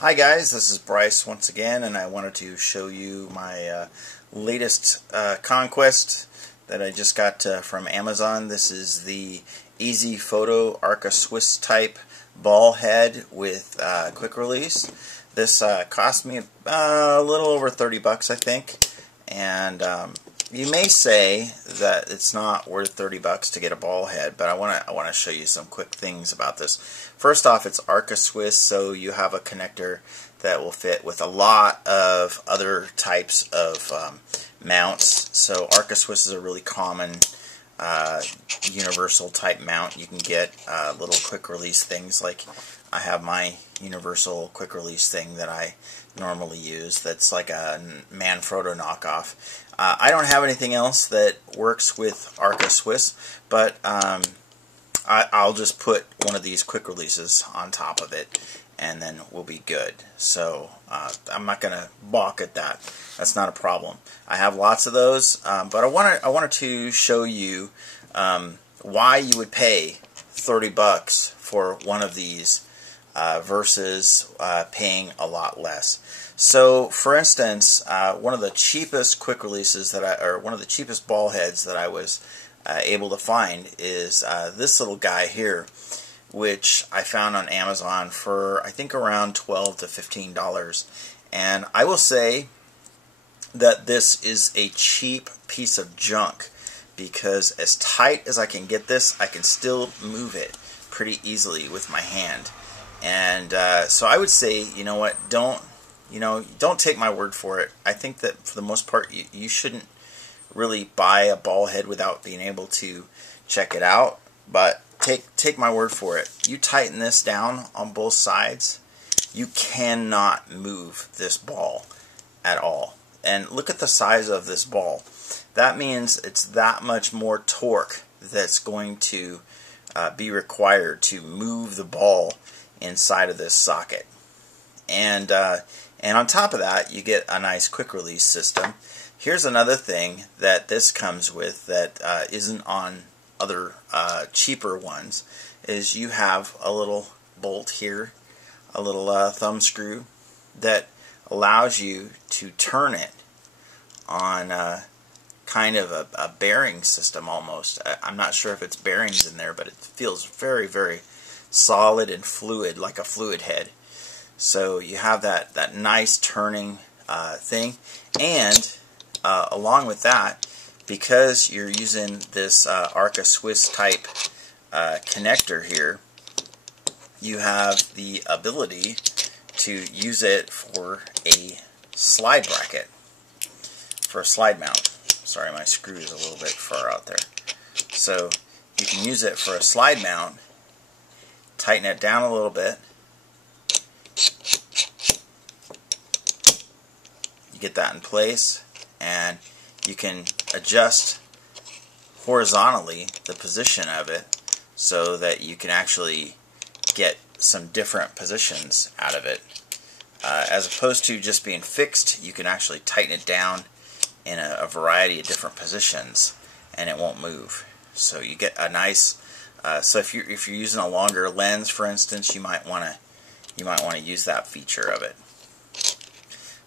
Hi guys, this is Bryce once again, and I wanted to show you my latest conquest that I just got from Amazon. This is the EZPhoto Arca Swiss type ball head with quick release. This cost me a little over 30 bucks, I think, and you may say that it's not worth 30 bucks to get a ball head, but I want to show you some quick things about this. First off, it's Arca Swiss, so you have a connector that will fit with a lot of other types of mounts. So Arca Swiss is a really common universal type mount. You can get little quick release things, like I have my universal quick release thing that I normally use that's like a Manfrotto knockoff. I don't have anything else that works with Arca Swiss, but I'll just put one of these quick releases on top of it, and then we'll be good. So I'm not going to balk at that. That's not a problem. I have lots of those, but I wanted to show you why you would pay 30 bucks for one of these versus paying a lot less. So, for instance, one of the cheapest quick releases one of the cheapest ball heads that I was able to find is this little guy here, which I found on Amazon for I think around $12 to $15. And I will say that this is a cheap piece of junk, because as tight as I can get this, I can still move it pretty easily with my hand. And so I would say, you know what, don't take my word for it. I think that for the most part you shouldn't really buy a ball head without being able to check it out, but take my word for it. You tighten this down on both sides, you cannot move this ball at all. And look at the size of this ball. That means it's that much more torque that's going to be required to move the ball inside of this socket. And on top of that, you get a nice quick release system. Here's another thing that this comes with that isn't on other cheaper ones, is you have a little bolt here, a little thumb screw that allows you to turn it on kind of a bearing system almost. I'm not sure if it's bearings in there, but it feels very, very solid and fluid, like a fluid head. So you have that nice turning thing, and along with that, because you're using this Arca Swiss type connector here, you have the ability to use it for a slide bracket, for a slide mount. Sorry, my screw is a little bit far out there. So you can use it for a slide mount, tighten it down a little bit, you get that in place, and you can adjust horizontally the position of it so that you can actually get some different positions out of it. As opposed to just being fixed, you can actually tighten it down in a variety of different positions and it won't move. So you get a nice so if you're using a longer lens, for instance, you might want to use that feature of it.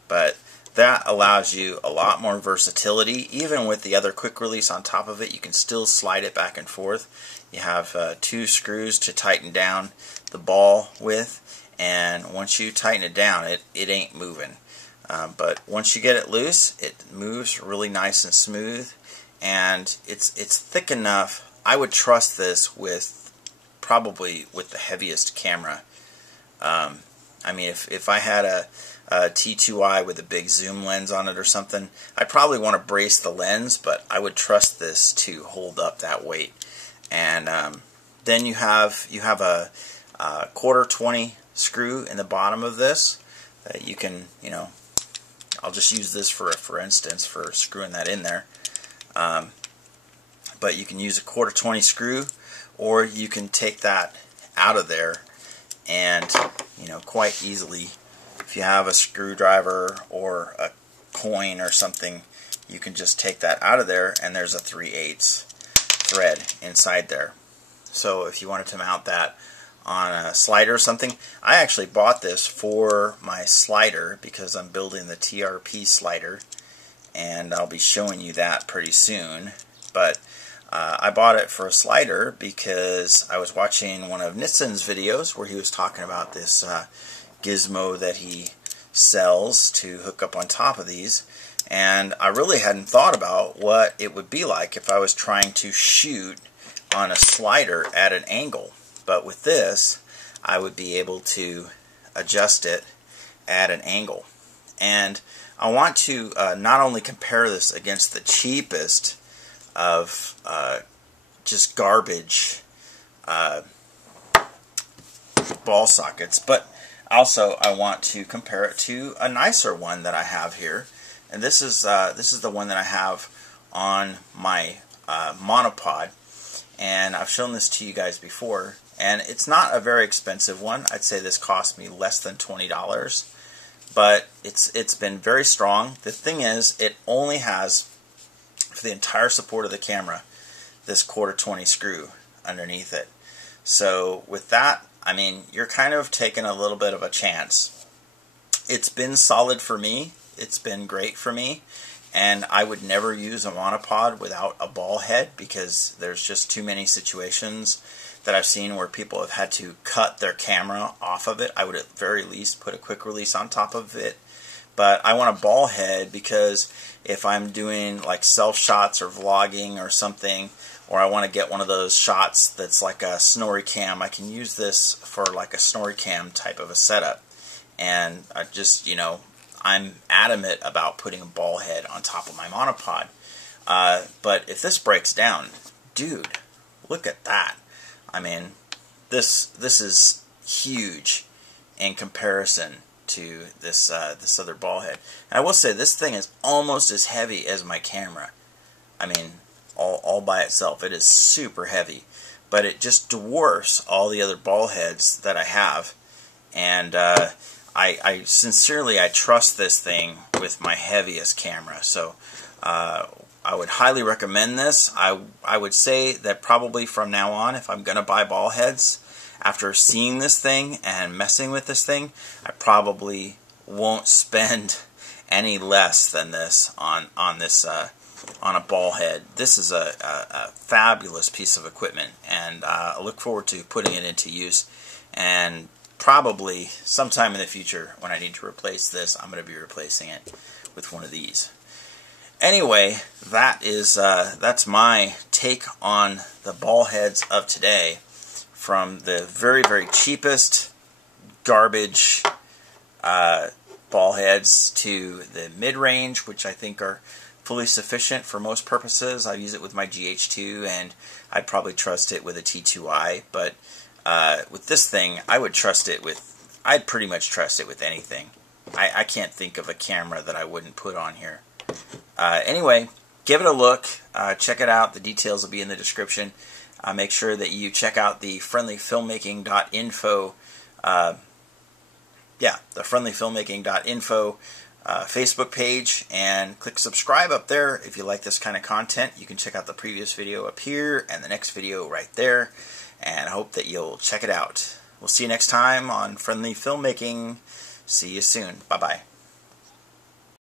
But that allows you a lot more versatility. Even with the other quick release on top of it, you can still slide it back and forth. You have 2 screws to tighten down the ball with, and once you tighten it down, it ain't moving. But once you get it loose, it moves really nice and smooth, and it's thick enough. I would trust this with probably with the heaviest camera. I mean, if I had a T2i with a big zoom lens on it or something, I'd probably want to brace the lens, but I would trust this to hold up that weight. And then you have a quarter 20 screw in the bottom of this that you can, I'll just use this for instance for screwing that in there. But you can use a quarter 20 screw, or you can take that out of there and quite easily, if you have a screwdriver or a coin or something, you can just take that out of there, and there's a 3/8 thread inside there. So if you wanted to mount that on a slider or something. I actually bought this for my slider because I'm building the TRP slider, and I'll be showing you that pretty soon. But I bought it for a slider because I was watching one of Nitsin's videos where he was talking about this gizmo that he sells to hook up on top of these, and I really hadn't thought about what it would be like if I was trying to shoot on a slider at an angle. But with this, I would be able to adjust it at an angle. And I want to not only compare this against the cheapest of just garbage ball sockets, but also I want to compare it to a nicer one that I have here. And this is the one that I have on my monopod, and I've shown this to you guys before. And it's not a very expensive one. I'd say this cost me less than $20, but it's been very strong. The thing is, it only has, for the entire support of the camera, this 1/4-20 screw underneath it. So with that, I mean, you're kind of taking a little bit of a chance. It's been solid for me. It's been great for me. And I would never use a monopod without a ball head, because there's just too many situations that I've seen where people have had to cut their camera off of it. I would at very least put a quick release on top of it. But I want a ball head because if I'm doing like self shots or vlogging or something, or I want to get one of those shots that's like a snorri cam, I can use this for like a snorri cam type of a setup. And I just, you know, I'm adamant about putting a ball head on top of my monopod. But if this breaks down, dude, look at that. I mean, this is huge in comparison to this this other ball head. And I will say, this thing is almost as heavy as my camera. I mean, all by itself, it is super heavy, but it just dwarfs all the other ball heads that I have. And I sincerely trust this thing with my heaviest camera. So I would highly recommend this. I would say that probably from now on, if I'm going to buy ball heads, after seeing this thing and messing with this thing, I probably won't spend any less than this on a ball head. This is a fabulous piece of equipment, and I look forward to putting it into use. And probably sometime in the future, when I need to replace this, I'm going to be replacing it with one of these. Anyway, that's my take on the ball heads of today, from the very, very cheapest garbage ball heads to the mid-range, which I think are fully sufficient for most purposes. I use it with my GH2, and I'd probably trust it with a T2i, but with this thing, I'd pretty much trust it with anything. I can't think of a camera that I wouldn't put on here. Anyway, give it a look. Check it out. The details will be in the description. Make sure that you check out the FriendlyFilmmaking.info the FriendlyFilmmaking.info Facebook page, and click subscribe up there if you like this kind of content. You can check out the previous video up here and the next video right there, and I hope that you'll check it out. We'll see you next time on Friendly Filmmaking. See you soon. Bye-bye.